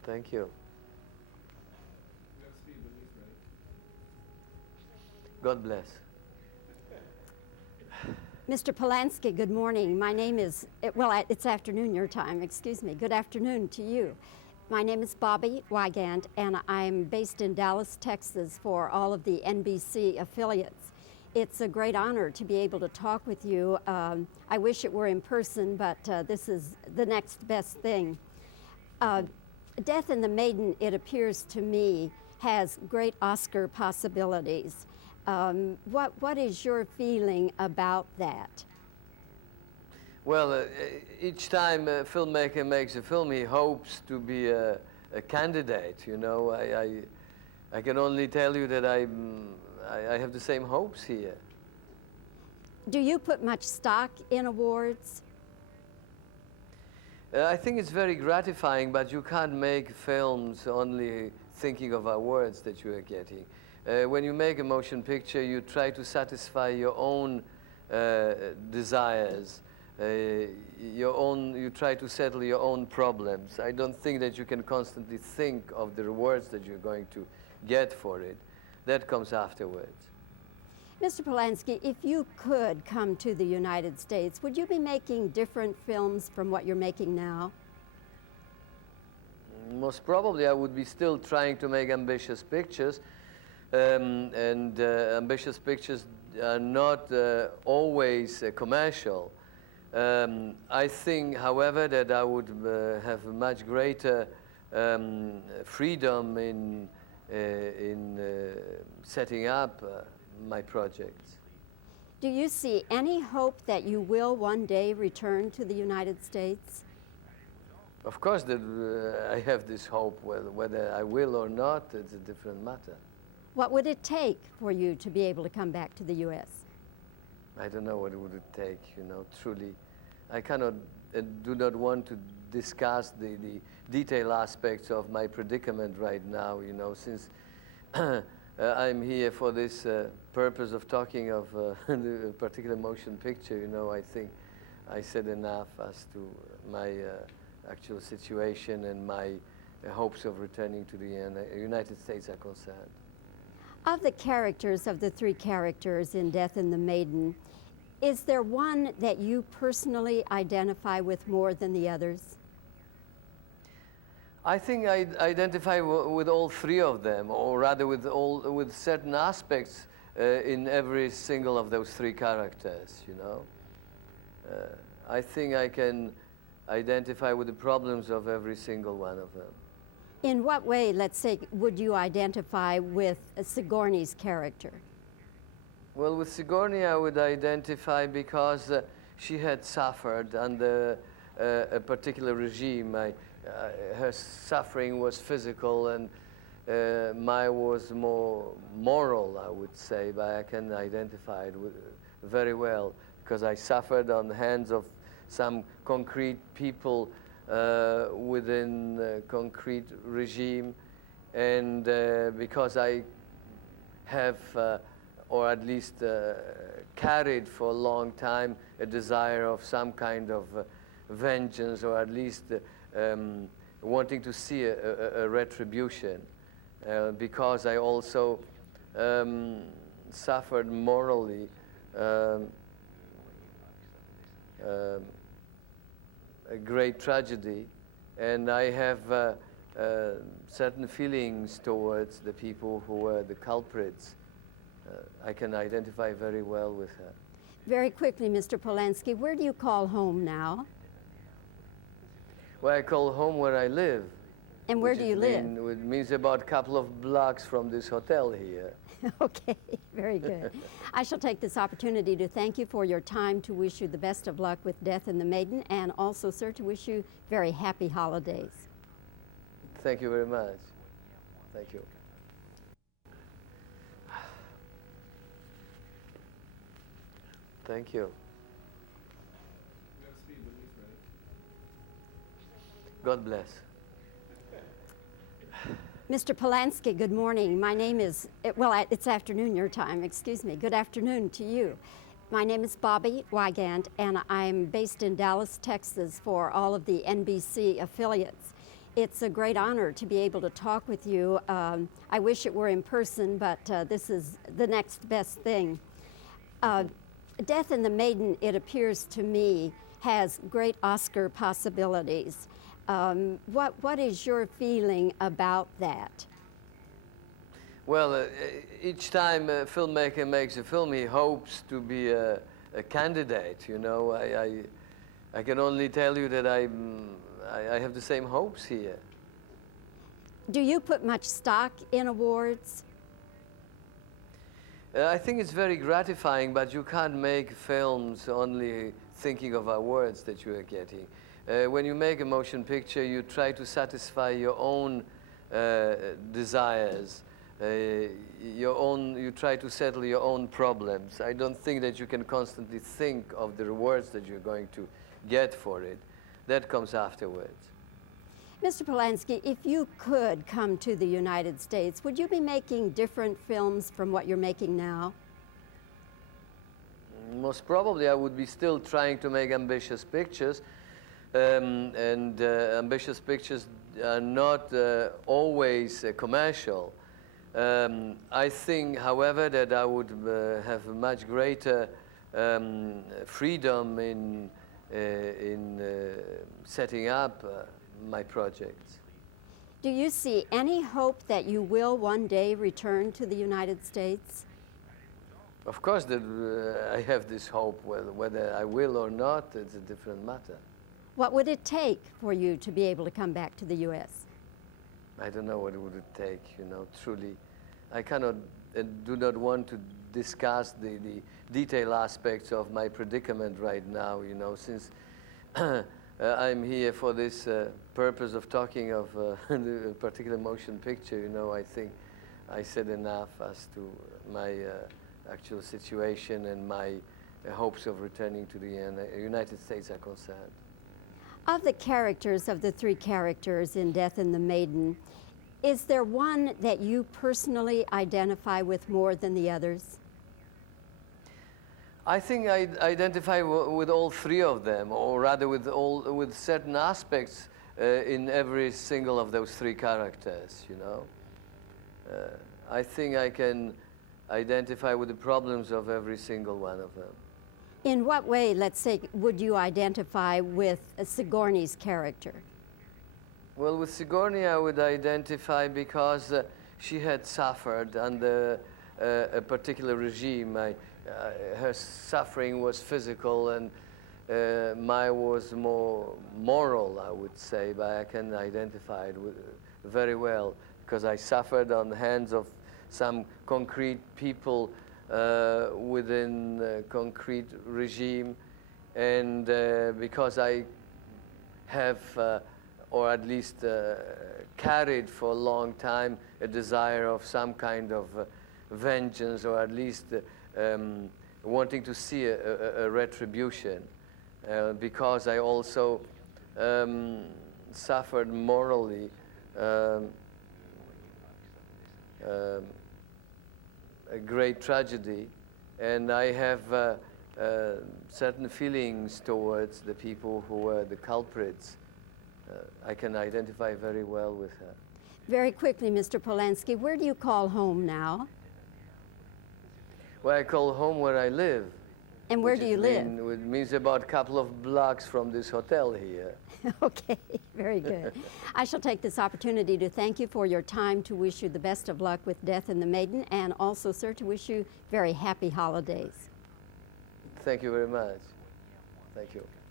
Thank you. God bless. Mr. Polanski, good morning. My name is, it's afternoon your time, excuse me. Good afternoon to you. My name is Bobbie Wygant, and I'm based in Dallas, Texas for all of the NBC affiliates. It's a great honor to be able to talk with you. I wish it were in person, but this is the next best thing. Death and the Maiden, it appears to me, has great Oscar possibilities. What is your feeling about that? Well, each time a filmmaker makes a film, he hopes to be a candidate. You know, I can only tell you that I have the same hopes here. Do you put much stock in awards? I think it's very gratifying, but you can't make films only thinking of awards that you are getting. When you make a motion picture, you try to satisfy your own desires, you try to settle your own problems. I don't think that you can constantly think of the rewards that you're going to get for it. That comes afterwards. Mr. Polanski, if you could come to the United States, would you be making different films from what you're making now? Most probably I would be still trying to make ambitious pictures. Ambitious pictures are not always commercial. I think, however, that I would have a much greater freedom in setting up my projects. Do you see any hope that you will one day return to the United States? Of course that I have this hope. Whether I will or not, it's a different matter. What would it take for you to be able to come back to the U.S.? I don't know what it would take, you know, truly. I cannot, do not want to discuss the detailed aspects of my predicament right now, you know, since I'm here for this purpose of talking of a particular motion picture, you know. I think I said enough as to my actual situation and my hopes of returning to the United States are concerned. Of the characters, of the three characters in Death and the Maiden, is there one that you personally identify with more than the others? I think I identify with all three of them, or rather with certain aspects in every single of those three characters, you know. I think I can identify with the problems of every single one of them. In what way, let's say, would you identify with Sigourney's character? Well, with Sigourney I would identify because she had suffered under a particular regime. Her suffering was physical and mine was more moral, I would say, but I can identify it very well because I suffered on the hands of some concrete people within a concrete regime, and because I have, or at least carried for a long time, a desire of some kind of vengeance, or at least wanting to see a retribution, because I also suffered morally a great tragedy, and I have certain feelings towards the people who were the culprits. I can identify very well with her. Very quickly, Mr. Polanski, where do you call home now? Well, I call home where I live. And where do you live? It means about a couple of blocks from this hotel here. Okay, very good. I shall take this opportunity to thank you for your time, to wish you the best of luck with Death and the Maiden, and also, sir, to wish you very happy holidays. Thank you very much. Thank you. Thank you. God bless. Mr. Polanski, good morning. My name is, it's afternoon your time, excuse me. Good afternoon to you. My name is Bobbie Wygant, and I'm based in Dallas, Texas for all of the NBC affiliates. It's a great honor to be able to talk with you. I wish it were in person, but this is the next best thing. Death and the Maiden, it appears to me, has great Oscar possibilities. What is your feeling about that? Well, each time a filmmaker makes a film, he hopes to be a candidate. You know, I can only tell you that I have the same hopes here. Do you put much stock in awards? I think it's very gratifying, but you can't make films only thinking of awards that you are getting. When you make a motion picture, you try to satisfy your own desires. You try to settle your own problems. I don't think that you can constantly think of the rewards that you're going to get for it. That comes afterwards. Mr. Polanski, if you could come to the United States, would you be making different films from what you're making now? Most probably I would be still trying to make ambitious pictures. Ambitious pictures are not always commercial. I think, however, that I would have a much greater freedom in setting up my projects. Do you see any hope that you will one day return to the United States? Of course, that I have this hope. Whether I will or not, it's a different matter. What would it take for you to be able to come back to the U.S.? I don't know what it would take, you know, truly. I cannot and do not want to discuss the detailed aspects of my predicament right now, you know, since I'm here for this purpose of talking of a particular motion picture, you know. I think I said enough as to my actual situation and my hopes of returning to the United States are concerned. Of the characters, of the three characters in Death and the Maiden, is there one that you personally identify with more than the others? I think I identify with all three of them, or rather with certain aspects in every single of those three characters, you know. I think I can identify with the problems of every single one of them. In what way, let's say, would you identify with Sigourney's character? Well, with Sigourney I would identify because she had suffered under a particular regime. Her suffering was physical and mine was more moral, I would say, but I can identify it very well because I suffered on the hands of some concrete people within a concrete regime, and because I have, or at least carried for a long time, a desire of some kind of vengeance, or at least wanting to see a retribution, because I also suffered morally a great tragedy, and I have certain feelings towards the people who were the culprits. I can identify very well with her. Very quickly, Mr. Polanski, where do you call home now? Well, I call home where I live. And where do you live? It means about a couple of blocks from this hotel here. Okay, very good. I shall take this opportunity to thank you for your time, to wish you the best of luck with Death and the Maiden, and also, sir, to wish you very happy holidays. Thank you very much. Thank you.